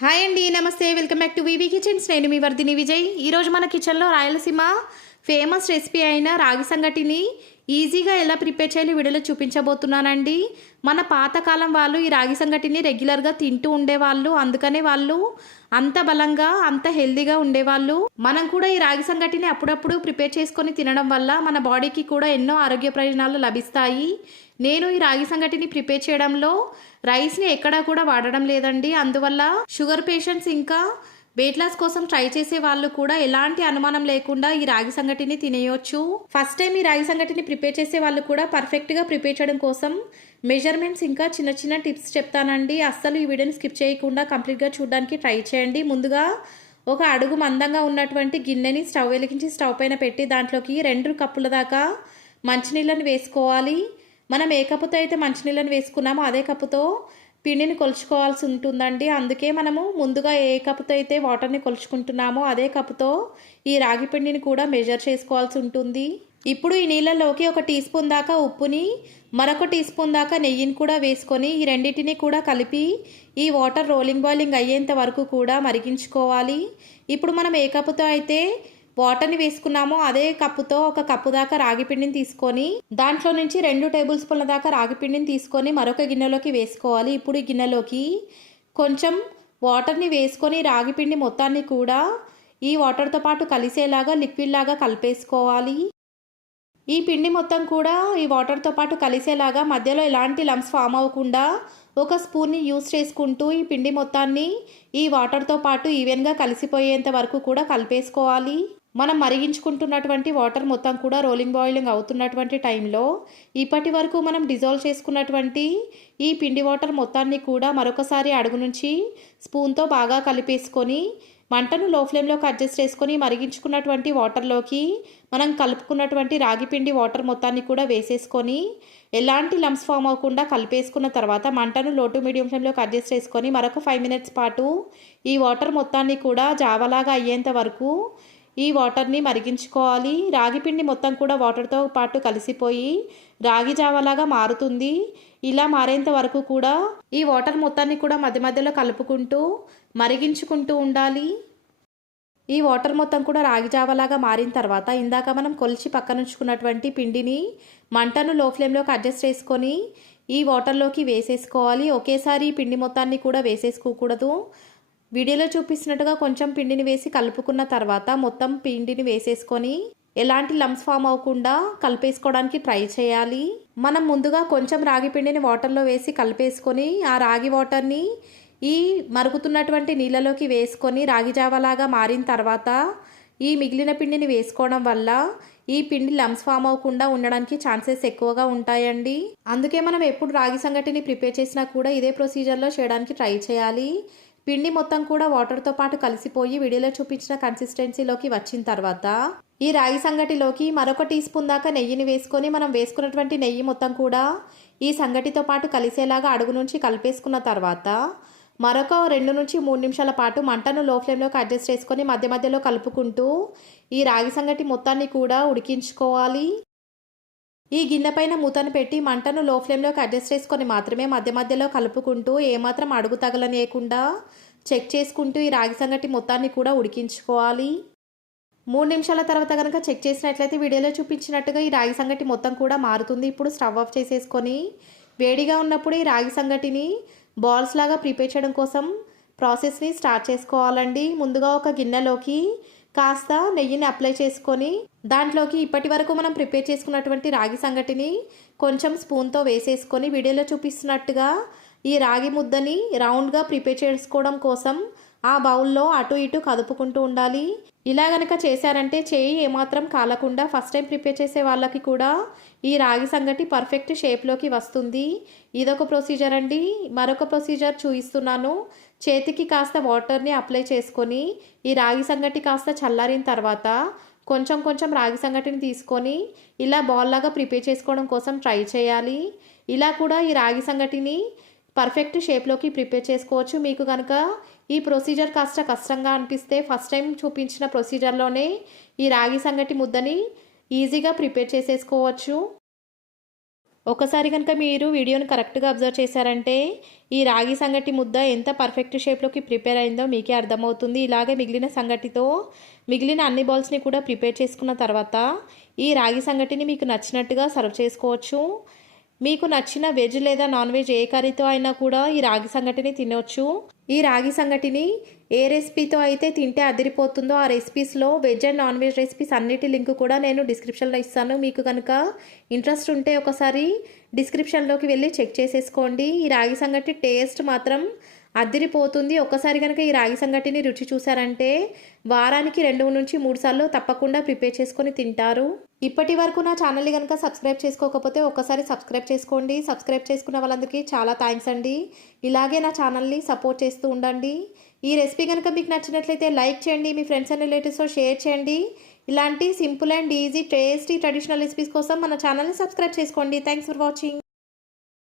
Hi అండి, నమస్తే. Welcome back to VV kitchens. నేను మీ వర్ధిని విజయ్. ఈరోజు మన కిచెన్లో రాయలసీమ ఫేమస్ రెసిపీ అయిన రాగి సంగటిని ఈజీగా ఎలా ప్రిపేర్ చేయాలి వీడియోలో చూపించబోతున్నానండి. మన పాతకాలం వాళ్ళు ఈ రాగి సంగటిని రెగ్యులర్గా తింటూ ఉండేవాళ్ళు. అందుకనే వాళ్ళు అంత బలంగా అంత హెల్దీగా ఉండేవాళ్ళు. మనం కూడా ఈ రాగి సంగటిని అప్పుడప్పుడు ప్రిపేర్ చేసుకొని తినడం వల్ల మన బాడీకి కూడా ఎన్నో ఆరోగ్య ప్రయోజనాలు లభిస్తాయి. నేను ఈ రాగి సంగటిని ప్రిపేర్ చేయడంలో రైస్ని ఎక్కడా కూడా వాడడం లేదండి. అందువల్ల షుగర్ పేషెంట్స్ ఇంకా వెయిట్ లాస్ కోసం ట్రై చేసే వాళ్ళు కూడా ఎలాంటి అనుమానం లేకుండా ఈ రాగి సంగటిని తినేయొచ్చు. ఫస్ట్ టైం ఈ రాగి సంగటిని ప్రిపేర్ చేసే వాళ్ళు కూడా పర్ఫెక్ట్గా ప్రిపేర్ చేయడం కోసం మెజర్మెంట్స్ ఇంకా చిన్న చిన్న టిప్స్ చెప్తానండి. అస్సలు ఈ వీడియోని స్కిప్ చేయకుండా కంప్లీట్గా చూడడానికి ట్రై చేయండి. ముందుగా ఒక అడుగు మందంగా ఉన్నటువంటి గిన్నెని స్టవ్ వెలిగించి స్టవ్ పైన పెట్టి దాంట్లోకి 2 కప్పుల దాకా మంచినీళ్ళని వేసుకోవాలి. మనం ఏ కప్పుతో అయితే మంచినీళ్ళని వేసుకున్నామో అదే కప్పుతో పిండిని కొలుచుకోవాల్సి ఉంటుందండి. అందుకే మనము ముందుగా ఏ కప్పుతో అయితే వాటర్ని కొలుచుకుంటున్నామో అదే కప్పుతో ఈ రాగి పిండిని కూడా మెజర్ చేసుకోవాల్సి ఉంటుంది. ఇప్పుడు ఈ నీళ్ళలోకి 1 టీ స్పూన్ దాకా ఉప్పుని, మరొక టీ స్పూన్ దాకా నెయ్యిని కూడా వేసుకొని ఈ రెండింటిని కూడా కలిపి ఈ వాటర్ బాయిలింగ్ అయ్యేంత వరకు కూడా మరిగించుకోవాలి. ఇప్పుడు మనం ఏ కప్పుతో అయితే వాటర్ని వేసుకున్నామో అదే కప్పుతో 1 కప్పు దాకా రాగి పిండిని తీసుకొని దాంట్లో నుంచి 2 టేబుల్ స్పూన్ల దాకా రాగి పిండిని తీసుకొని మరొక గిన్నెలోకి వేసుకోవాలి. ఇప్పుడు ఈ గిన్నెలోకి కొంచెం వాటర్ని వేసుకొని రాగి పిండి మొత్తాన్ని కూడా ఈ వాటర్తో పాటు కలిసేలాగా లిక్విడ్ లాగా కలిపేసుకోవాలి. ఈ పిండి మొత్తం కూడా ఈ వాటర్తో పాటు కలిసేలాగా మధ్యలో ఎలాంటి లంప్స్ ఫామ్ అవ్వకుండా ఒక స్పూన్ని యూస్ చేసుకుంటూ ఈ పిండి మొత్తాన్ని ఈ వాటర్తో పాటు ఈవెన్గా కలిసిపోయేంత వరకు కూడా కలిపేసుకోవాలి. మనం మరిగించుకుంటున్నటువంటి వాటర్ మొత్తం కూడా బాయిలింగ్ అవుతున్నటువంటి టైంలో ఇప్పటి వరకు మనం డిజాల్వ్ చేసుకున్నటువంటి ఈ పిండి వాటర్ మొత్తాన్ని కూడా మరొకసారి అడుగు నుంచి స్పూన్తో బాగా కలిపేసుకొని మంటను లో ఫ్లేమ్లోకి అడ్జస్ట్ చేసుకొని మరిగించుకున్నటువంటి వాటర్లోకి మనం కలుపుకున్నటువంటి రాగి పిండి వాటర్ మొత్తాన్ని కూడా వేసేసుకొని ఎలాంటి లంప్స్ ఫామ్ అవ్వకుండా కలిపేసుకున్న తర్వాత మంటను లో టు మీడియం ఫ్లేమ్లోకి అడ్జస్ట్ చేసుకొని మరొక 5 మినిట్స్ పాటు ఈ వాటర్ మొత్తాన్ని కూడా జావలాగా అయ్యేంత వరకు ఈ వాటర్ని మరిగించుకోవాలి. రాగి పిండి మొత్తం కూడా వాటర్తో పాటు కలిసిపోయి రాగి జావలాగా మారుతుంది. ఇలా మారేంత వరకు కూడా ఈ వాటర్ మొత్తాన్ని కూడా మధ్య మధ్యలో కలుపుకుంటూ మరిగించుకుంటూ ఉండాలి. ఈ వాటర్ మొత్తం కూడా రాగి జావలాగా మారిన తర్వాత ఇందాక మనం కొలిచి పక్కనుంచుకున్నటువంటి పిండిని మంటను లో ఫ్లేమ్లోకి అడ్జస్ట్ చేసుకొని ఈ వాటర్లోకి వేసేసుకోవాలి. ఒకేసారి ఈ పిండి మొత్తాన్ని కూడా వేసేసుకోకూడదు. వీడియోలో చూపిస్తున్నట్టుగా కొంచెం పిండిని వేసి కలుపుకున్న తర్వాత మొత్తం పిండిని వేసేసుకొని ఎలాంటి లంప్స్ ఫామ్ అవ్వకుండా కలిపేసుకోవడానికి ట్రై చేయాలి. మనం ముందుగా కొంచెం రాగి పిండిని వాటర్లో వేసి కలిపేసుకొని ఆ రాగి వాటర్ని ఈ మరుగుతున్నటువంటి నీళ్ళలోకి వేసుకొని రాగి జావలాగా మారిన తర్వాత ఈ మిగిలిన పిండిని వేసుకోవడం వల్ల ఈ పిండి లంప్స్ ఫామ్ అవ్వకుండా ఉండడానికి ఛాన్సెస్ ఎక్కువగా ఉంటాయండి. అందుకే మనం ఎప్పుడు రాగి సంగటిని ప్రిపేర్ చేసినా కూడా ఇదే ప్రొసీజర్లో చేయడానికి ట్రై చేయాలి. పిండి మొత్తం కూడా వాటర్తో పాటు కలిసిపోయి వీడియోలో చూపించిన కన్సిస్టెన్సీలోకి వచ్చిన తర్వాత ఈ రాగి సంగటిలోకి మరొక టీ స్పూన్ దాకా నెయ్యిని వేసుకొని మనం వేసుకున్నటువంటి నెయ్యి మొత్తం కూడా ఈ సంగటితో పాటు కలిసేలాగా అడుగు నుంచి కలిపేసుకున్న తర్వాత మరొక 2 నుంచి 3 నిమిషాల పాటు మంటను లో ఫ్లేమ్లోకి అడ్జస్ట్ చేసుకొని మధ్య మధ్యలో కలుపుకుంటూ ఈ రాగి సంగటి మొత్తాన్ని కూడా ఉడికించుకోవాలి. ఈ గిన్నె పైన మూతను పెట్టి మంటను లో ఫ్లేమ్లోకి అడ్జస్ట్ చేసుకొని మాత్రమే మధ్య మధ్యలో కలుపుకుంటూ ఏమాత్రం అడుగు తగలనియకుండా చెక్ చేసుకుంటూ ఈ రాగి సంగటి మొత్తాన్ని కూడా ఉడికించుకోవాలి. 3 నిమిషాల తర్వాత కనుక చెక్ చేసినట్లయితే వీడియోలో చూపించినట్టుగా ఈ రాగి సంగటి మొత్తం కూడా మారుతుంది. ఇప్పుడు స్టవ్ ఆఫ్ చేసేసుకొని వేడిగా ఉన్నప్పుడు ఈ రాగి సంగటిని బాల్స్ లాగా ప్రిపేర్ చేయడం కోసం ప్రాసెస్ని స్టార్ట్ చేసుకోవాలండి. ముందుగా ఒక గిన్నెలోకి కాస్త నెయ్యిని అప్లై చేసుకొని దాంట్లోకి ఇప్పటి వరకు మనం ప్రిపేర్ చేసుకున్నటువంటి రాగి సంగటిని కొంచెం స్పూన్తో వేసేసుకొని వీడియోలో చూపిస్తున్నట్టుగా ఈ రాగి ముద్దని రౌండ్గా ప్రిపేర్ చేసుకోవడం కోసం ఆ బౌల్లో అటు ఇటు కదుపుకుంటూ ఉండాలి. ఇలా గనక చేశారంటే చేయి ఏమాత్రం కాలకుండా ఫస్ట్ టైం ప్రిపేర్ చేసే వాళ్ళకి కూడా ఈ రాగి సంగటి పర్ఫెక్ట్ షేప్లోకి వస్తుంది. ఇదొక ప్రొసీజర్ అండి. మరొక ప్రొసీజర్ చూపిస్తున్నాను. చేతికి కాస్త వాటర్ని అప్లై చేసుకొని ఈ రాగి సంగటి కాస్త చల్లారిన తర్వాత కొంచెం కొంచెం రాగి సంగటిని తీసుకొని ఇలా బాల్ లాగా ప్రిపేర్ చేసుకోవడం కోసం ట్రై చేయాలి. ఇలా కూడా ఈ రాగి సంగటిని పర్ఫెక్ట్ షేప్లోకి ప్రిపేర్ చేసుకోవచ్చు. మీకు కనుక ఈ ప్రొసీజర్ కాస్త కష్టంగా అనిపిస్తే ఫస్ట్ టైం చూపించిన ప్రొసీజర్లోనే ఈ రాగి సంగటి ముద్దని ఈజీగా ప్రిపేర్ చేసేసుకోవచ్చు. ఒకసారి కనుక మీరు వీడియోని కరెక్ట్గా అబ్జర్వ్ చేశారంటే ఈ రాగి సంగటి ముద్ద ఎంత పర్ఫెక్ట్ షేప్లోకి ప్రిపేర్ అయిందో మీకే అర్థమవుతుంది. ఇలాగే మిగిలిన సంగటితో మిగిలిన అన్ని బాల్స్ని కూడా ప్రిపేర్ చేసుకున్న తర్వాత ఈ రాగి సంగటిని మీకు నచ్చినట్టుగా సర్వ్ చేసుకోవచ్చు. మీకు నచ్చిన వెజ్ లేదా నాన్ వెజ్ ఏ కర్రీతో అయినా కూడా ఈ రాగి సంగటిని తినవచ్చు. ఈ రాగి సంగటిని ఏ రెసిపీతో అయితే తింటే అదిరిపోతుందో ఆ రెసిపీస్లో veg and non veg recipes అన్నిటి లింక్ కూడా నేను డిస్క్రిప్షన్లో ఇస్తాను. మీకు కనుక ఇంట్రెస్ట్ ఉంటే ఒకసారి డిస్క్రిప్షన్లోకి వెళ్ళి చెక్ చేసేసుకోండి. ఈ రాగి సంగటి టేస్ట్ మాత్రం అద్దిరిపోతుంది. ఒక్కసారి కనుక ఈ రాగి సంగటిని రుచి చూసారంటే వారానికి 2 నుంచి 3 సార్లు తప్పకుండా ప్రిపేర్ చేసుకొని తింటారు. ఇప్పటి వరకు నా ఛానల్ని కనుక సబ్స్క్రైబ్ చేసుకోకపోతే ఒక్కసారి సబ్స్క్రైబ్ చేసుకోండి. సబ్స్క్రైబ్ చేసుకున్న వాళ్ళందరికీ చాలా థ్యాంక్స్ అండి. ఇలాగే నా ఛానల్ని సపోర్ట్ చేస్తూ ఉండండి. ఈ రెసిపీ కనుక మీకు నచ్చినట్లయితే లైక్ చేయండి, మీ ఫ్రెండ్స్ అండ్ రిలేటివ్స్తో షేర్ చేయండి. ఇలాంటి simple and easy tasty traditional recipes కోసం మన ఛానల్ని సబ్స్క్రైబ్ చేసుకోండి. Thanks for watching.